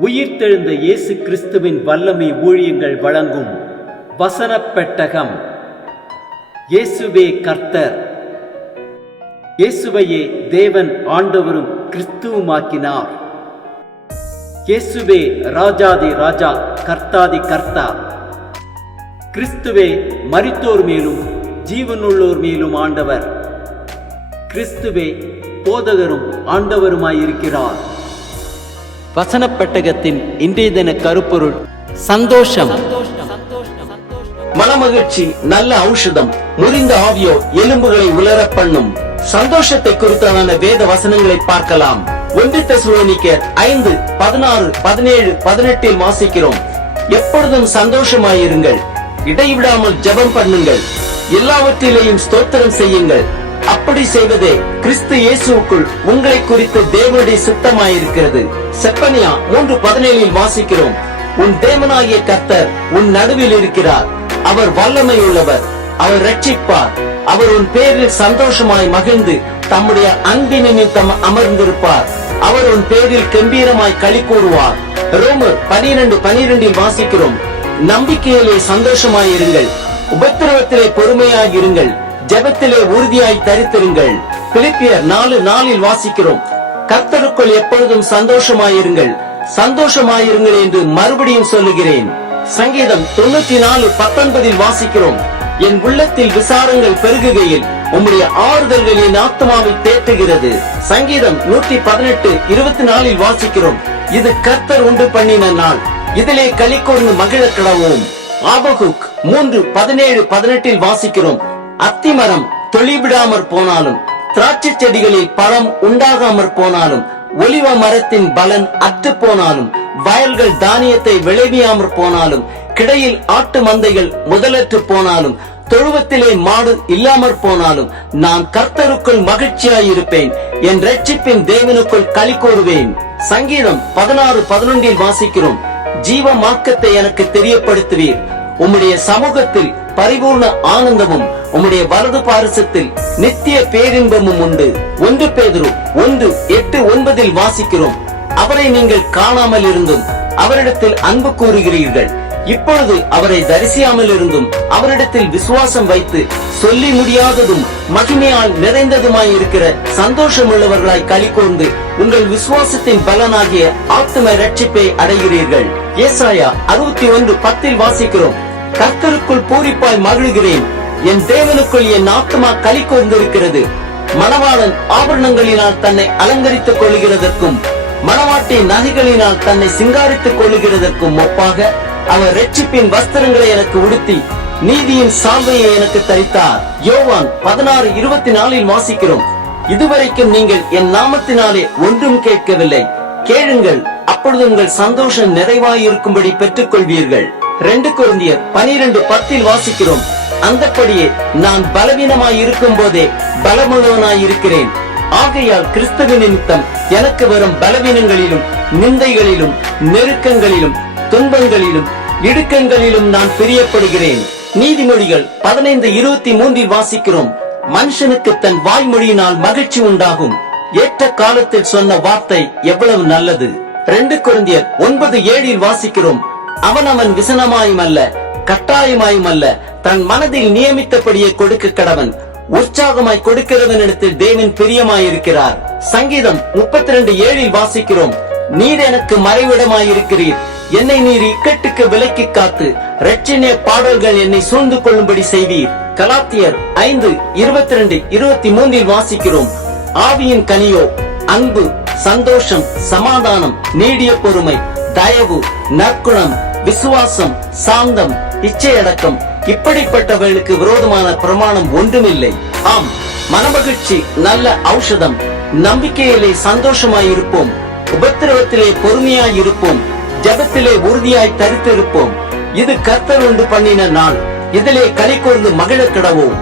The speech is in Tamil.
உயிர்த்தெழுந்த இயேசு கிறிஸ்துவின் வல்லமை ஊழியங்கள் வழங்கும் வசனப் பெட்டகம். இயேசுவே கர்த்தர். இயேசுவையே தேவன் ஆண்டவரும் கிறிஸ்துவுமாக்கினார். இயேசுவே ராஜாதி ராஜா, கர்த்தாதி கர்த்தா. கிறிஸ்துவே மரித்தோர் மேலும் ஜீவனுள்ளோர் மேலும் ஆண்டவர். கிறிஸ்துவே போதகரும் ஆண்டவருமாயிருக்கிறார். வசனப் பெட்டகத்தின் இன்றைய தின கருப்பொருள் சந்தோஷம். மனமகிழ்ச்சி நல்ல ஔஷதம், முறிந்த ஆவியோ எலும்புகளை உலரப் பண்ணும். சந்தோஷத்தை குறித்தான வேத வசனங்களை பார்க்கலாம். 1 தெசலோனிக்கேயர் 5:16-17-18 வாசிக்கிறோம். எப்பொழுதும் சந்தோஷமாயிருங்கள், இடைவிடாமல் ஜெபம் பண்ணுங்கள், எல்லாவற்றிலேயும் ஸ்தோத்திரம் செய்யுங்கள். அப்படி செய்வதே கிறிஸ்து இயேசுவுக்குள் உங்களை குறித்து தேவனுடைய சித்தமாயிருக்கிறது. செப்பனியா 3:17 வாசிக்கிறோம். உன் தேவனாகிய கர்த்தர் உன் நடுவில் இருக்கிறார். அவர் வல்லமை உள்ளவர், அவர் ரட்சிப்பார். அவர் உன் பேரில் சந்தோஷமாய் மகிழ்ந்து தம்முடைய அன்பின் நிமித்தம் அமர்ந்திருப்பார். அவர் உன் பேரில் கம்பீரமாய் களி கூறுவார். ரோமர் 12:12 வாசிக்கிறோம். நம்பிக்கையிலே சந்தோஷமாயிருங்கள், உபத்திரவத்திலே பொறுமையாயிருங்கள், ஜெபத்திலே உறுதியாய் தரித்திருங்கள். பிலிப்பியர் 4:4 வாசிக்கிறோம். கர்த்தருக்குள் எப்பொழுதும் சந்தோஷமாயிருங்கள், சந்தோஷமாயிருங்கள் என்று மறுபடியும் சொல்லுகிறேன். சங்கீதம் 94:19 வாசிக்கிறோம். என் உள்ளத்தில் விசாரங்கள் பெருகுகையில் உம்முடைய ஆறுதல்கள் என் ஆத்துமாவை தேற்றுகிறது. சங்கீதம் 118:24 வாசிக்கிறோம். இது கர்த்தர் உண்டு பண்ணின நாள், இதிலே களி கூர்ந்து மகிழ கடவோம். ஆபகுக் 3:17-18 வாசிக்கிறோம். அத்திமரம் தொழிவிடாமற் போனாலும், திராட்சை செடிகளில் பழம் உண்டாகாமற் போனாலும், ஒலிவ மரத்தின் பலன் அற்று போனாலும், வயல்கள் தானியத்தை விளைவியாமற் போனாலும், கிடையில் ஆட்டு மந்தைகள் முதலற்று போனாலும், தொழுவத்திலே மாடு இல்லாமற் போனாலும், நான் கர்த்தருக்குள் மகிழ்ச்சியாயிருப்பேன், என் இரட்சிப்பின் தேவனுக்குள் களி கூறுவேன். சங்கீதம் 16:11 வாசிக்கிறோம். ஜீவ மார்க்கத்தை எனக்கு தெரியப்படுத்துவீர், உம்முடைய சமூகத்தில் பரிபூர்ண ஆனந்தமும் உம்முடைய வலது பாரிசத்தில் நித்திய பேரின்பமும் உண்டு. 1 பேதுரு 1:8-9 வாசிக்கிறோம். அவரை நீங்கள் காணாமல் இருந்தும் அவரிடத்தில் அன்பு கூறுகிறீர்கள். இப்பொழுது அவரை தரிசியாமல் இருந்தும் அவரிடத்தில் விசுவாசம் வைத்து சொல்லி முடியாததும் மகிமையால் நிறைந்ததுமாய் இருக்கிற சந்தோஷமுள்ளவர்களாய் களி கூர்ந்து உங்கள் விசுவாசத்தின் பலனாகிய ஆத்தும இரட்சிப்பை அடைகிறீர்கள். ஏசாயா 61:10 வாசிக்கிறோம். கர்த்தருக்குள் பூரிப்பாய் மகிழ்கிறேன், என் தேவனுக்குள் என் ஆத்துமா களி கூர்ந்திருக்கிறது. மணவாளன் ஆபரணங்களினால் தன்னை அலங்கரித்துக் கொள்ளுகிறதற்கும் மணவாட்டி நகைகளினால் தன்னை சிங்காரித்துக் கொள்ளுகிறதற்கும் ஒப்பாக அவர் இரட்சிப்பின் வஸ்திரங்களை எனக்கு உடுத்தி நீதியின் சால்வையை எனக்கு தரித்தார். யோவான் 16:24 வாசிக்கிறோம். இதுவரைக்கும் நீங்கள் என் நாமத்தினாலே ஒன்றும் கேட்கவில்லை, கேளுங்கள், அப்பொழுது உங்கள் சந்தோஷம் நிறைவாயிருக்கும்படி பெற்றுக் கொள்வீர்கள். 2 கொரிந்தியர் 12:10 வாசிக்கிறோம். அந்தப்படியே நான் பலவீனமாய் இருக்கும் போதே பலமுள்ளவனாய் இருக்கிறேன். ஆகையால் கிறிஸ்துவின் நிமித்தம் எனக்கு வரும் பலவீனங்களிலும் நிந்தைகளிலும் நெருக்கங்களிலும் துன்பங்களிலும் இடுக்கங்களிலும் நான் பிரியப்படுகிறேன். நீதிமொழிகள் 15:23 வாசிக்கிறோம். மனுஷனுக்கு தன் வாய்மொழியினால் மகிழ்ச்சி உண்டாகும், ஏற்ற காலத்தில் சொன்ன வார்த்தை எவ்வளவு நல்லது. 2 கொரிந்தியர் 9:7 வாசிக்கிறோம். அவன் விசனமாயும் அல்ல கட்டாயமாயும் அல்ல, தன் மனதில் நியமித்தபடியே கொடுக்க கடவன். உற்சாகமாய் கொடுக்கிறவனிடத்தில் தேவன் பிரியமாயிருக்கிறார். சங்கீதம் 32:7 வாசிக்கிறோம். நீர் எனக்கு மறைவிடமாயிருக்கிறீர், என்னை நீர் இக்கட்டுக்கு விலக்கி காத்து இரட்சணிய பாடல்கள் என்னை சூழ்ந்து கொள்ளும்படி செய்வீர். கலாத்தியர் 5:22-23 வாசிக்கிறோம். ஆவியின் கனியோ அன்பு, சந்தோஷம், சமாதானம், நீடிய பொறுமை, தயவு, நற்குணம், விசுவாசம், சாந்தம், இச்சையடக்கம். இப்படிப்பட்டவர்களுக்கு விரோதமான பிரமாணம் ஒன்றுமில்லை. ஆம், மனமகிழ்ச்சி நல்ல ஔஷதம். நம்பிக்கையிலே சந்தோஷமாயிருப்போம், உபத்திரவத்திலே பொறுமையாயிருப்போம், ஜெபத்திலே உறுதியாய் தரித்திருப்போம். இது கர்த்தர் உண்டு பண்ணின நாள், இதிலே களி கூர்ந்து மகிழ கடவோம்.